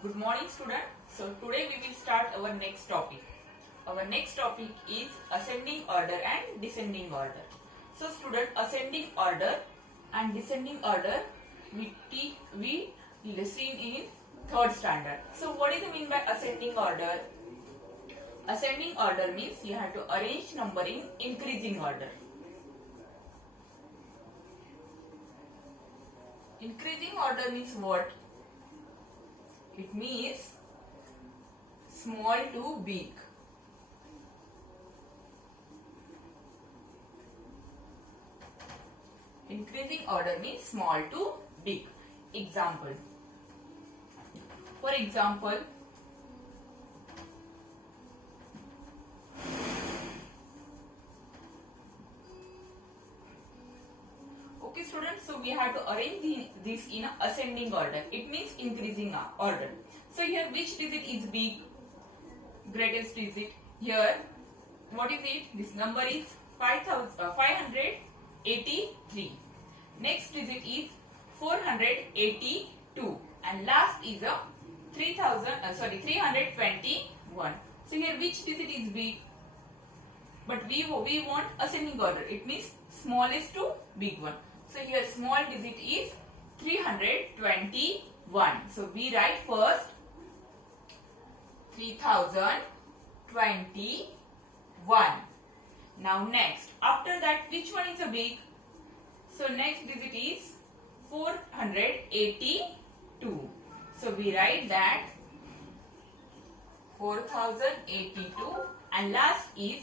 Good morning, student. So today we will start our next topic. Our next topic is ascending order and descending order. So student, ascending order and descending order we listen in third standard. So what is the mean by ascending order? Ascending order means you have to arrange number in increasing order. Increasing order means what? It means small to big. Increasing order means small to big. Example. For example, okay students, so we have to arrange this in a ascending order. It means increasing order. So here which digit is big? Greatest digit. Here what is it? This number is 583. Next digit is 482 and last is a 321. So here which digit is big? But we want ascending order. It means smallest to big one. So here small digit is 321. So we write first 3021. Now next, after that which one is a big? So next digit is 482. So we write that 4082 and last is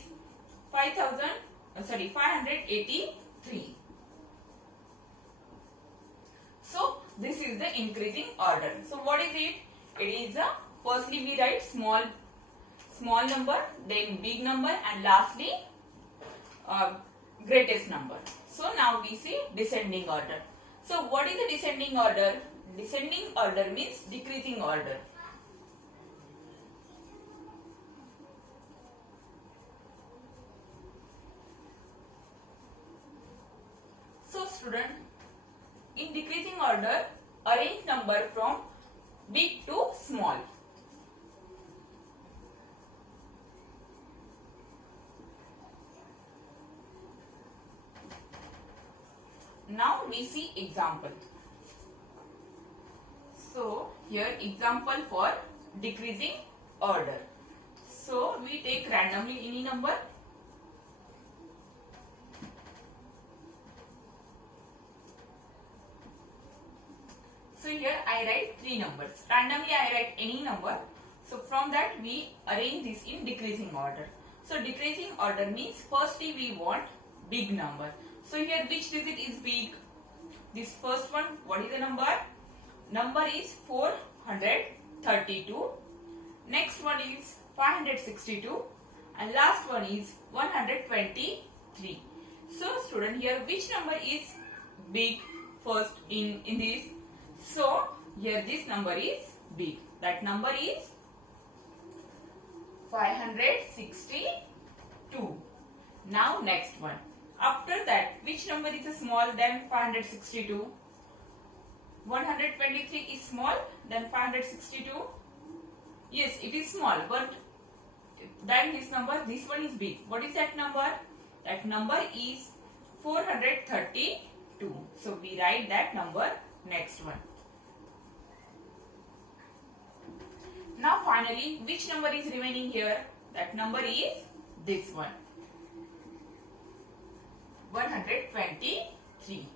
583. So this is the increasing order. So what is it? It is a firstly we write small number, then big number, and lastly greatest number. So now we see descending order. So what is the descending order? Descending order means decreasing order. So student, in decreasing order, arrange number from big to small. Now we see example. So here example for decreasing order. So we take randomly any number. So here I write 3 numbers. Randomly I write any number. So from that we arrange this in decreasing order. So decreasing order means firstly we want big number. So here which digit is big? This first one, what is the number? Number is 432. Next one is 562 and last one is 123. So student, here which number is big first in this? So here this number is big. That number is 562. Now next one. After that, which number is small than 562? 123 is small than 562? Yes, it is small, but than this number, this one is big. What is that number? That number is 432. So we write that number next one. Now finally, which number is remaining here? That number is this one. 123.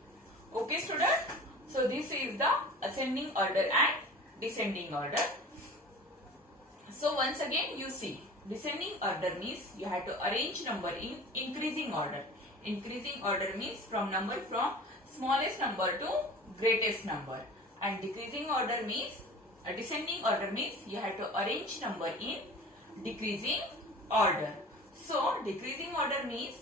Okay student. So this is the ascending order and descending order. So once again you see, descending order means you have to arrange number in increasing order. Increasing order means from smallest number to greatest number. And decreasing order means, descending order means you have to arrange number in decreasing order. So decreasing order means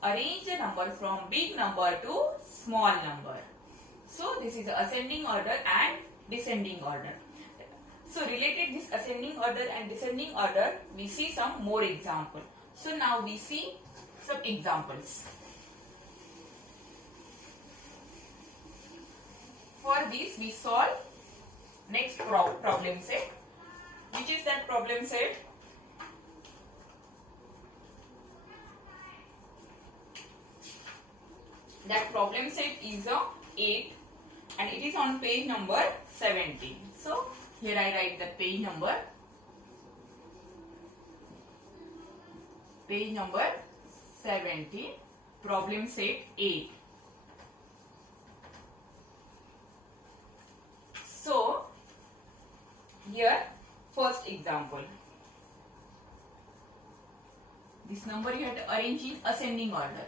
arrange the number from big number to small number. So this is ascending order and descending order. So related this ascending order and descending order, we see some more example. So now we see some examples. For this we solve next problem set. Which is that problem set? That problem set is a 8 and it is on page number 17. So here I write the page number. Page number 17, problem set 8. So here first example. This number you have to arrange in ascending order.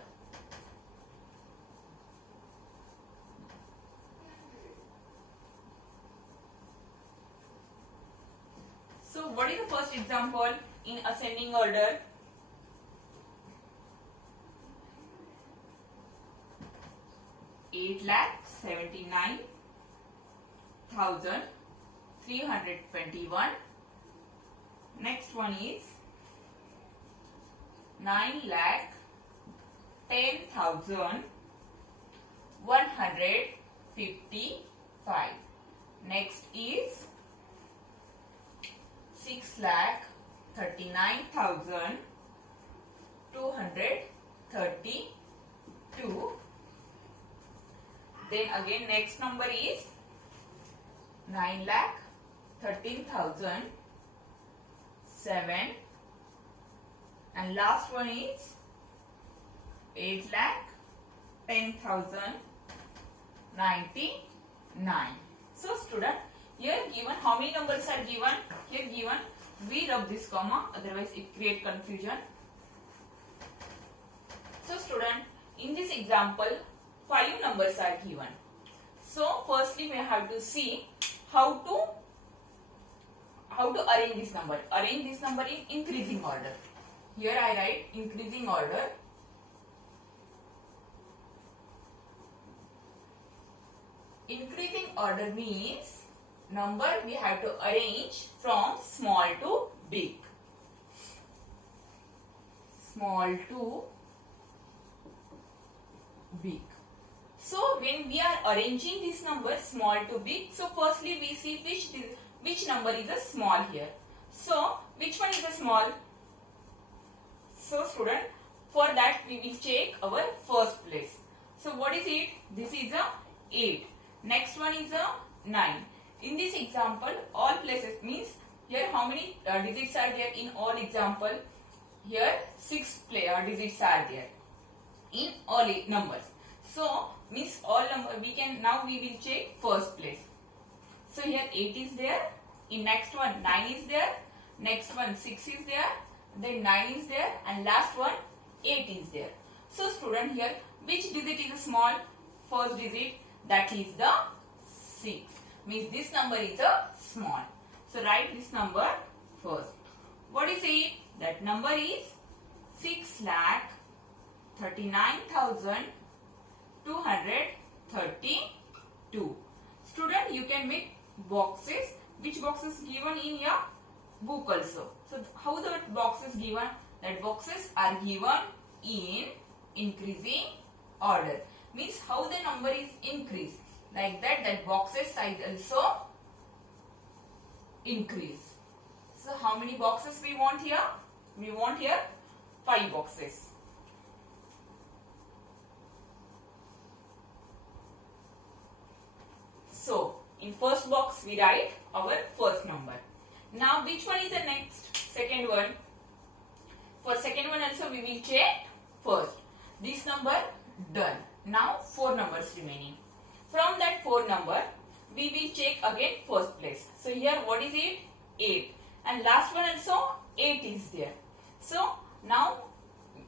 So what is the first example in ascending order? $8,79,321. Next one is 9,10,155. Next is 6,39,232. Then again next number is 9,13,007 and last one is 8,10,099. So student, here given how many numbers are given? Here given, we rub this comma, otherwise it create confusion. So student, in this example 5 numbers are given. So firstly we have to see how to arrange this number. Arrange this number in increasing order. Here I write increasing order. Increasing order means number we have to arrange from small to big. Small to big. So when we are arranging this number small to big, so firstly we see which number is a small here. So which one is a small? So student, for that we will check our first place. So what is it? This is a 8. Next one is a 9. In this example, all places means here how many digits are there in all example? Here 6 digits are there in all numbers. So means all number we will check first place. So here 8 is there. In next one 9 is there. Next one 6 is there. Then 9 is there and last one 8 is there. So student, here which digit is a small? First digit, that is the 6. Means this number is a small. So write this number first. What is it? That number is 6,39,232. Student, you can make boxes. Which box is given in your book also? So how the box is given? That boxes are given in increasing order. Means how the number is increased. Like that boxes size also increase. So how many boxes we want here? We want here 5 boxes. So in first box we write our first number. Now which one is the next? Second one. For second one also we will check first. This number done. Now 4 numbers remaining. From that 4 number we will check again first place. So here what is it? 8. And last one also 8 is there. So now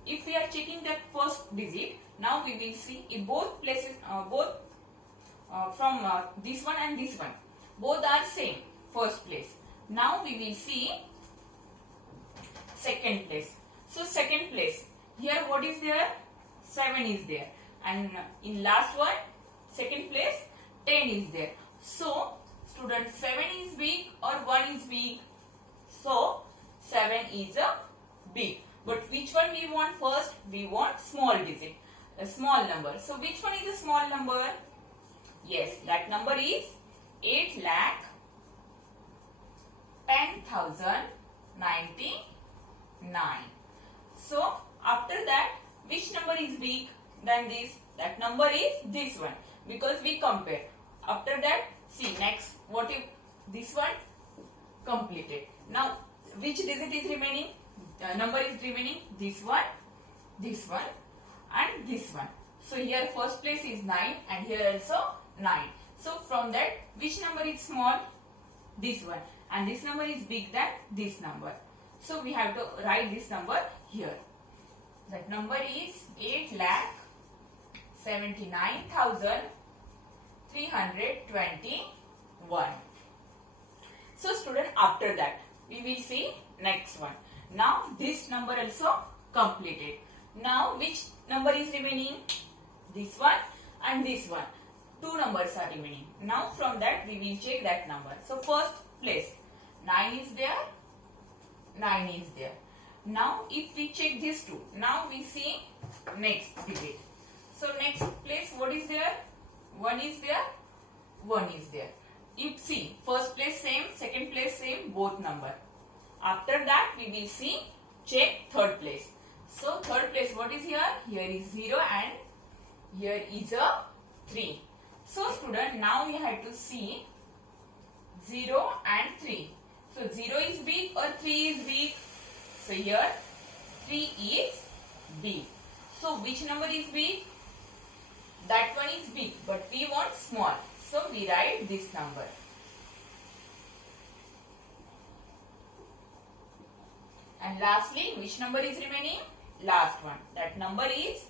if we are checking that first digit, now we will see in both places, from this one and this one, both are same, first place. Now we will see second place. So second place, here what is there? 7 is there. And in last one, second place, 10 is there. So student, 7 is big or 1 is big? So 7 is a big. But which one we want first? We want small digit, a small number. So which one is a small number? Yes, that number is 8,10,000. 16,099. So after that, which number is big than this? That number is this one, because we compare. After that, see next, what if this one completed? Now which digit is remaining? Number is remaining this one, and this one. So here first place is 9 and here also 9. So from that, which number is small? This one, and this number is big than this number. So we have to write this number here. That number is 8,79,321. So student, after that we will see next one. Now this number also completed. Now which number is remaining? This one and this one. Two numbers are remaining. Now from that we will check that number. So first place, 9 is there, 9 is there. Now if we check these two, now we see next digit. So next place, what is there? 1 is there, 1 is there. You see first place same, second place same, both number. After that we will see, check third place. So third place, what is here? Here is 0 and here is a 3. So student, now we have to see 0 and 3. So 0 is big or 3 is big? So here 3 is big. So which number is big? That one is big, but we want small. So we write this number. And lastly, which number is remaining? Last one. That number is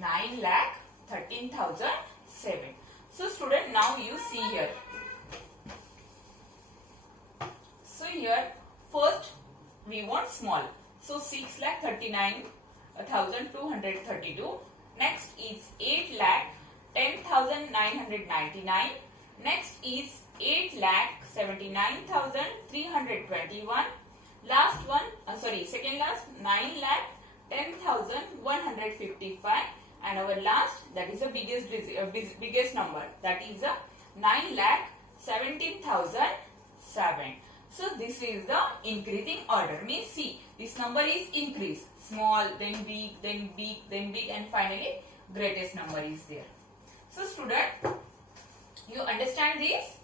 9,13,007. So student, now you see here. So here first we want small. So 6,39,232. Next is 8,10,999. Next is 8,79,321. Last one, second last, 9,10,155. And our last, that is the biggest number, that is a 9,17,007. So this is the increasing order. Means see, this number is increase, small, then big, then big, then big, and finally greatest number is there. So student, you understand this?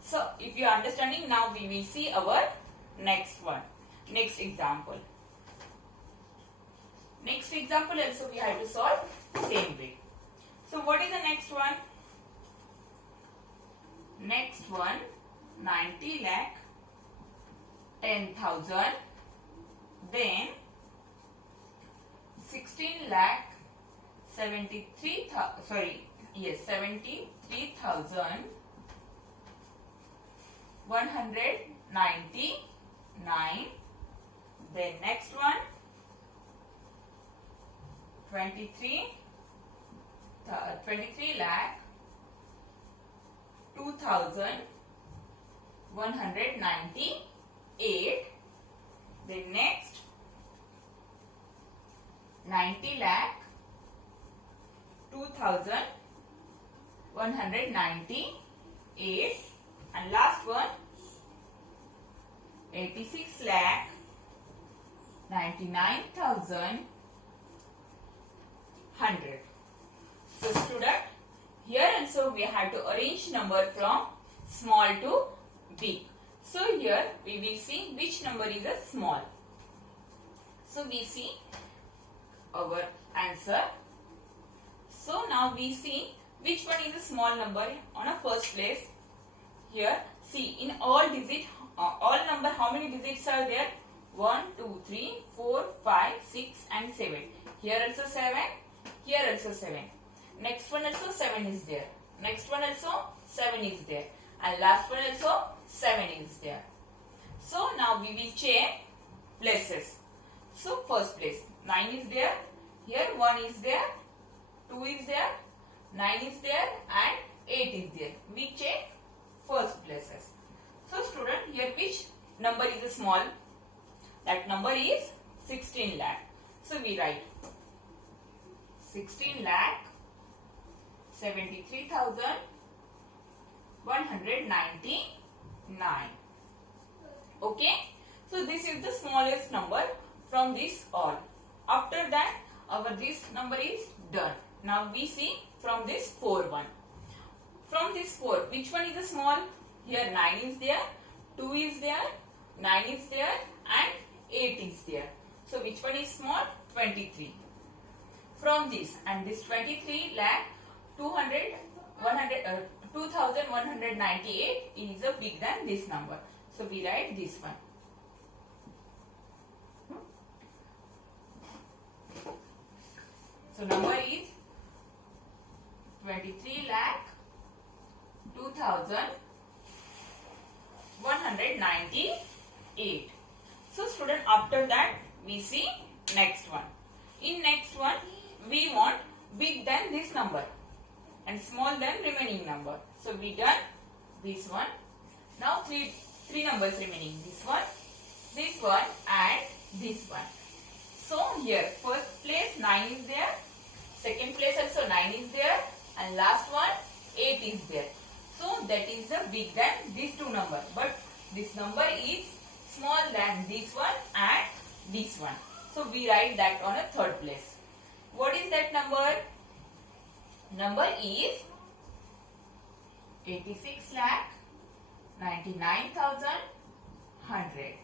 So if you are understanding, now we will see our next one, next example. Next example also we have to solve same way. So what is the next one? Next one, 90,10,000. Then 73,199. Then next one, 23 lakh 2,198. Then next, 90 lakh 2,198. And last one, 86 lakh 99,100. So student, here also we have to arrange number from small to big. So here we will see which number is a small. So we see our answer. So now we see which one is a small number on a first place. Here see, in all digit, all number, how many digits are there? 1, 2, 3, 4, 5, 6 and 7. Here also 7. Here also 7. Next one also 7 is there. Next one also 7 is there. And last one also 7 is there. So now we will check places. So first place, 9 is there. Here 1 is there. 2 is there. 9 is there. And 8 is there. We check first places. So student, here which number is small? That number is 16 lakh. So we write 16 lakh 73,199. Okay. So this is the smallest number from this all. After that, our this number is done. Now we see from this 4 one. From this 4, which one is the small? Here 9 is there, 2 is there, 9 is there, and 8 is there. So which one is small? 23. From this, and this 23 lakh 2,198 is a big than this number. So we write this one. So number is 23 lakh 2,198. So student, after that we see next one. In next one we want big than this number and small than remaining number. So we done this one. Now three numbers remaining. This one and this one. So here first place 9 is there, second place also 9 is there, and last one 8 is there. So that is the big than these two number, but this number is small than this one and this one. So we write that on a third place. What is that number? Number is 86 lakh 99,100.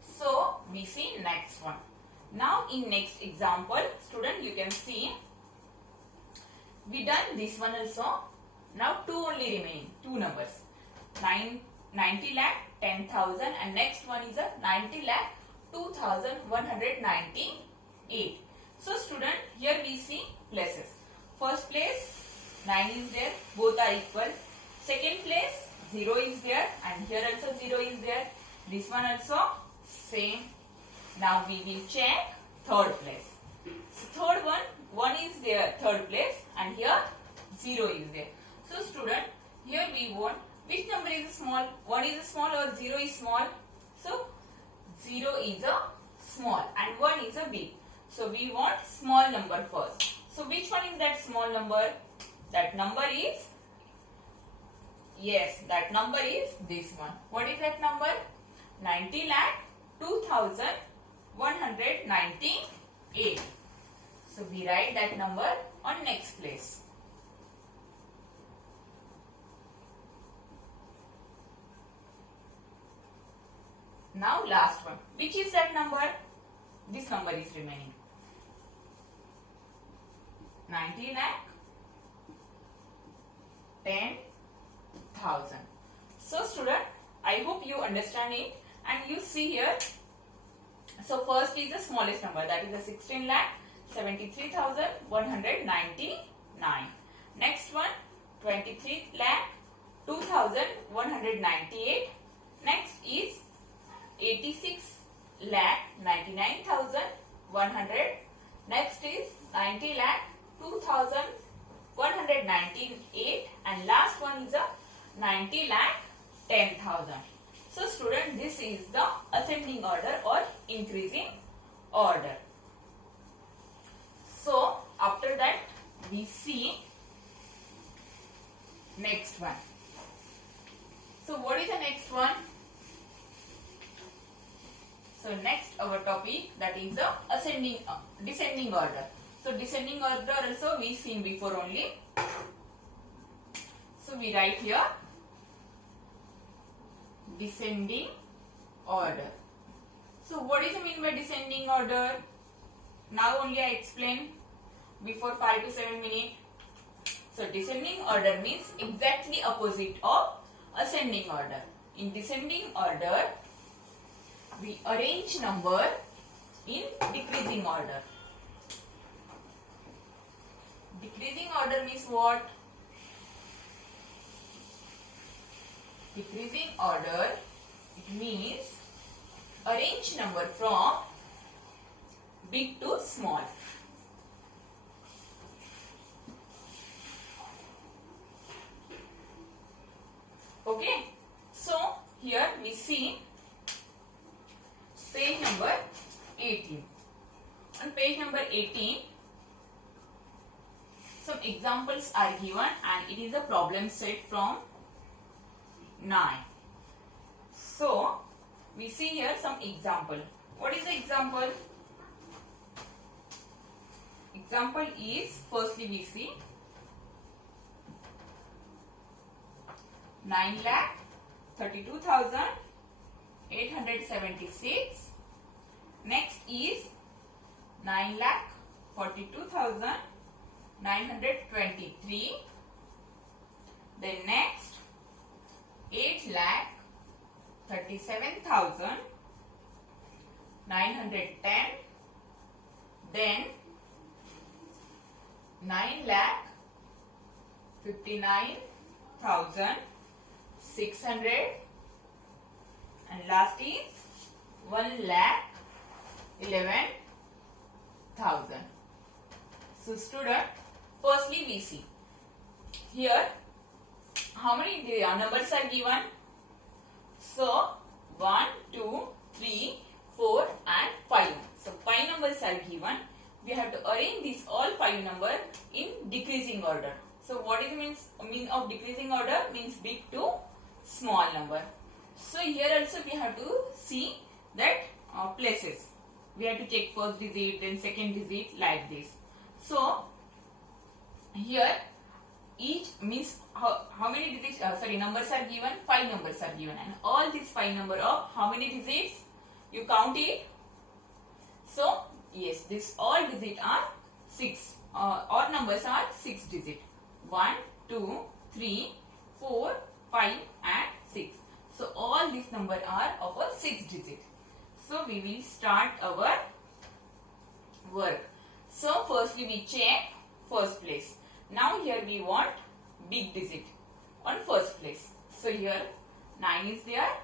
So we see next one. Now in next example, student, you can see we done this one also. Now two only remaining, two numbers, 90 lakh 10,000, and next one is a 90 lakh 2,198. So student, here we see places. First place 9 is there, both are equal. Second place 0 is there, and here also 0 is there. This one also same. Now we will check third place. So third one, 1 is there third place, and here 0 is there. So student, here we want which number is small? 1 is small or 0 is small? So 0 is a small and 1 is a big. So we want small number first. So which one is that small number? That number is, yes, that number is this one. What is that number? 90 lakh 2,198. So we write that number on next place. Now last one. Which is that number? This number is remaining. 90 lakh 10,000. So student, I hope you understand it, and you see here. So first is the smallest number, that is the 16 lakh 73,199. Next one 23 lakh 2,198. Next is 86 lakh 99,100. Next is 90 lakh 2,198, and last one is a 90 lakh 10,000. So student, this is the ascending order or increasing order. So after that we see next one. So what is the next one? So next our topic, that is the descending order. So descending order also we seen before only. So we write here descending order. So what is the mean by descending order? Now only I explain before 5 to 7 minutes. So descending order means exactly opposite of ascending order. In descending order, we arrange number in decreasing order. Decreasing order means what? Decreasing order, it means arrange number from big to small. Okay. So here we see page number 18. On page number 18, some examples are given and it is a problem set from 9. So we see here some example. What is the example? Example is, firstly we see 9,32,876. Next is 9,42,923. Then next 8,37,910. Then 9,59,600. And last is 1,11,000. So student, firstly we see here how many numbers are given. So 1, 2, 3, 4 and 5. So 5 numbers are given. We have to arrange these all 5 numbers in decreasing order. So what is the mean of decreasing order? Means big to small number. So here also we have to see that places. We have to check first digit, then second digit, like this. So here each means how many digits, numbers are given? 5 numbers are given, and all these 5 number of how many digits? You count it. So yes, this all digits are 6. All numbers are 6 digit. 1, 2, 3, 4, 5 and 6. So all these numbers are of a 6 digit. So we will start our work. So firstly we check first place. Now here we want big digit on first place. So here 9 is there,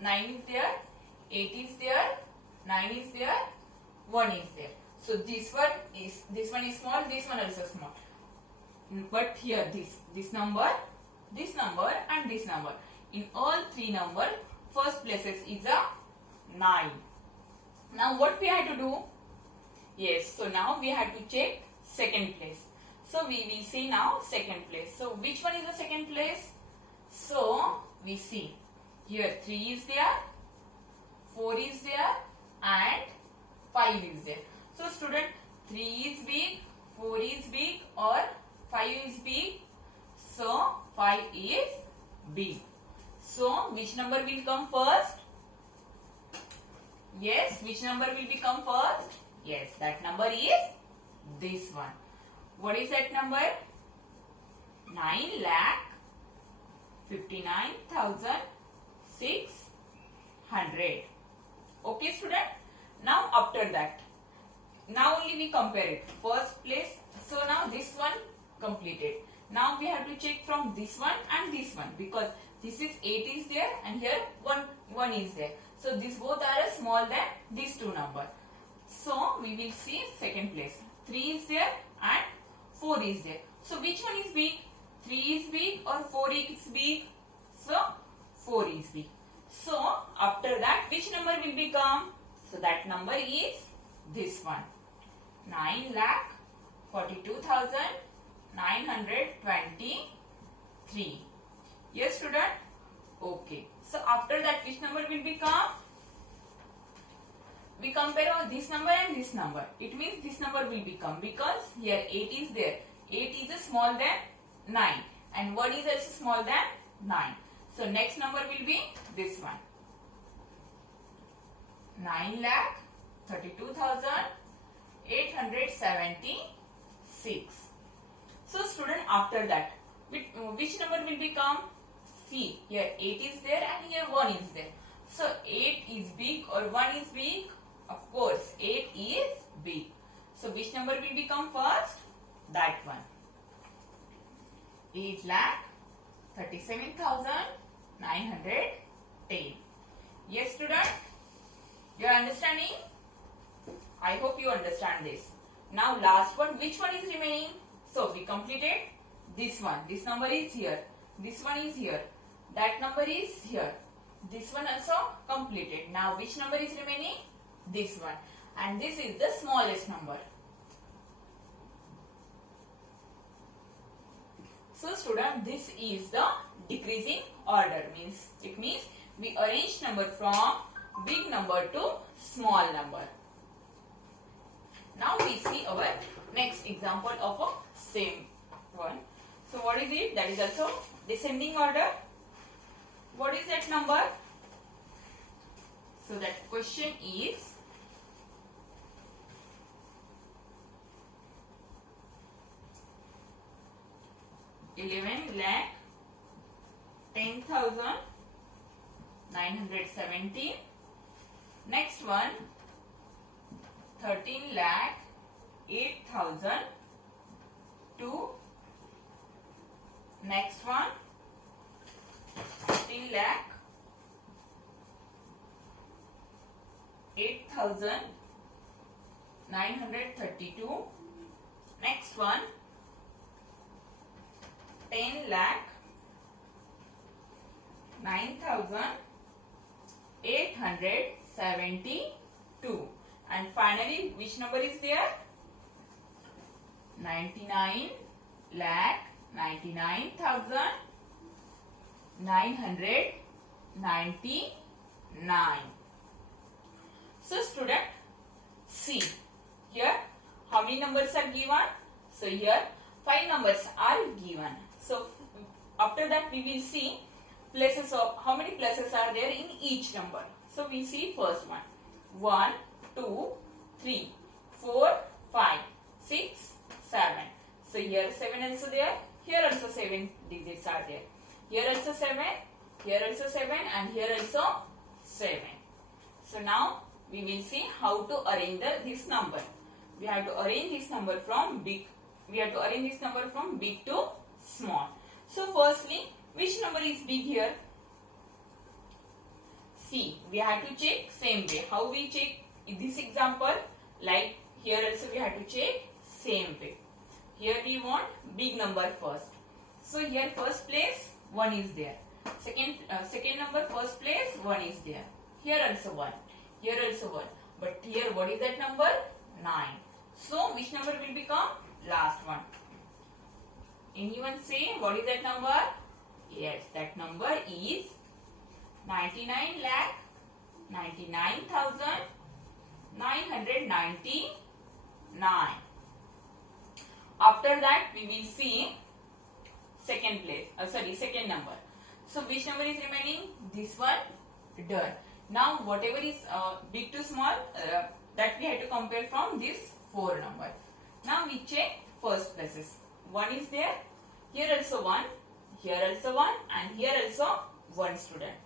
9 is there, 8 is there, 9 is there, 1 is there. So this one is small, this one also small. But here this number and this number. In all 3 number, first places is a 9. Now what we have to do? Yes, so now we have to check second place. So we will see now second place. So which one is the second place? So we see here 3 is there, 4 is there and 5 is there. So student, 3 is big, 4 is big or 5 is big. So 5 is big. So which number will come first? Yes, which number will become first? Yes, that number is this one. What is that number? 9,59,600. Okay student. Now after that, now only we compare it. First place. So now this one completed. Now we have to check from this one and this one, because this is 8 is there and here 1 is there. So these both are small than these 2 number. So we will see second place. 3 is there and 4 is there. So which one is big? 3 is big or 4 is big? So 4 is big. So after that, which number will become? So that number is this one. 9,42,923. Yes student? Okay. So after that, which number will become? We compare this number and this number. It means this number will become, because here 8 is there. 8 is small than 9 and 1 is also small than 9. So next number will be this one. 9,32,876. So student, after that, which number will become? See, here 8 is there and here 1 is there. So 8 is big or 1 is big? Of course, 8 is big. So which number will become first? That one. 8,37,910. Yes student? You are understanding? I hope you understand this. Now last one, which one is remaining? So we completed this one. This number is here. This one is here. That number is here. This one also completed. Now which number is remaining? This one. And this is the smallest number. So student, this is the decreasing order. Means it means we arrange number from big number to small number. Now we see our next example of a same one. So what is it? That is also descending order. What is that number? So that question is 11,10,917. Next one 13,08,002. Next one 15,08,932. Next one 10,09,872. And finally, which number is there? 99,99,999. So student, see here how many numbers are given? So here 5 numbers are given. So after that we will see places of how many places are there in each number. So we see first one 1, 2, 3, 4, 5, 6, 7. So here 7 also there. Here also 7 digits are there. Here also 7. Here also 7 and here also 7. So now we will see how to arrange this number. We have to arrange this number from big. We have to arrange this number from big to small. So firstly, which number is big here? See, we have to check same way. How we check in this example? Like here also we have to check same way. Here we want big number first. So here first place 1 is there. Second number first place 1 is there. Here also 1. Here also 1. But here what is that number? 9. So which number will become last one? Anyone say what is that number? Yes, that number is 99,99,999. After that we will see second number. So which number is remaining? This one. Done. Now whatever is big to small, that we have to compare from this 4 number. Now we check first places. 1 is there. Here also 1. Here also 1 and here also 1 student.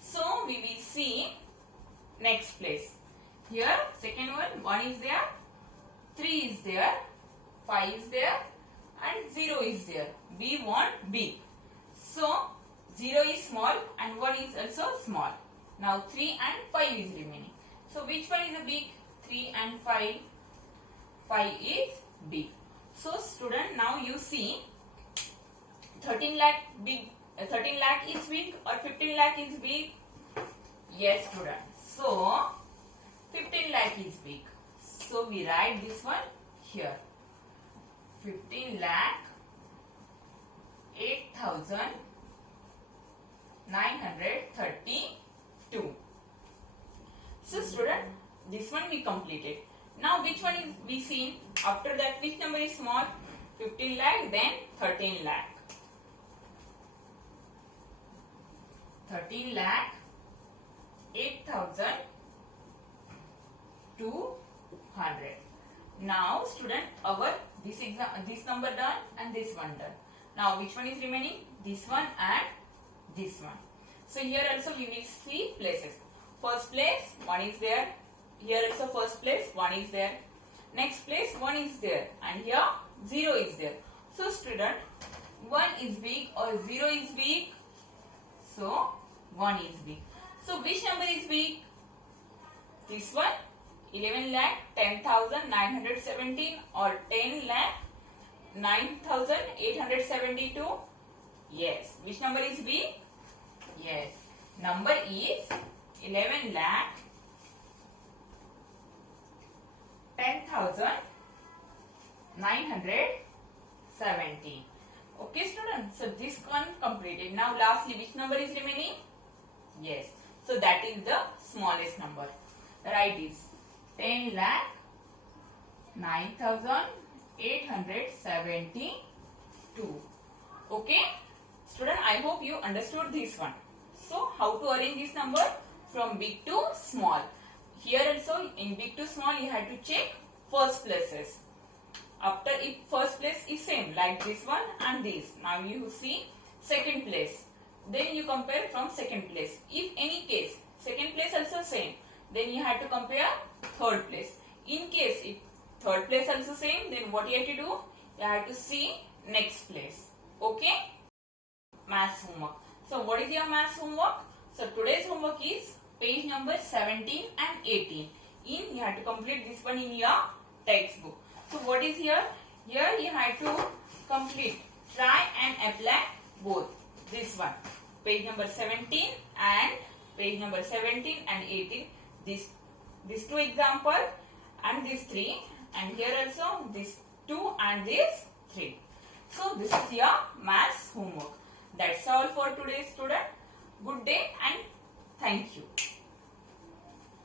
So we will see next place. Here second one 1 is there. 3 is there. 5 is there and 0 is there. We want big. So 0 is small and 1 is also small. Now 3 and 5 is remaining. So which one is a big? 3 and 5. 5 is big. So student, now you see 13 lakh big. 13 lakh is big or 15 lakh is big? Yes student. So 15 lakh is big. So we write this one here. 15 lakh 8,932. So student, this one we completed. Now which one is we seen? After that which number is small? 15 lakh, then 13 lakh. 13 lakh 8,200. Now student, our this number done and this one done. Now which one is remaining? This one and this one. So here also we will see places. First place 1 is there. Here also first place 1 is there. Next place 1 is there and here 0 is there. So student, 1 is big or 0 is big? So 1 is big. So which number is big? This one 11,10,917 or 10,09,872. Yes. Which number is big? Yes. Number is 11,10,917. Okay student. done. So this one completed. Now lastly, which number is remaining? Yes. So that is the smallest number. Write this. 10,09,872. Okay? Student, I hope you understood this one. So how to arrange this number from big to small. Here also in big to small you have to check first places. After, if first place is same like this one and this, now you see second place, then you compare from second place. If any case second place also same, then you have to compare third place. In case if third place also same, then what you have to do? You have to see next place. Okay? Maths homework. So what is your maths homework? So today's homework is page number 17 and 18. You have to complete this one in your textbook. So what is here? Here you have to complete, try and apply both. This one, page number 17 and page number 17 and 18. These two example and these three, and here also this 2 and this 3. So this is your maths homework. That's all for today, student. Good day and thank you.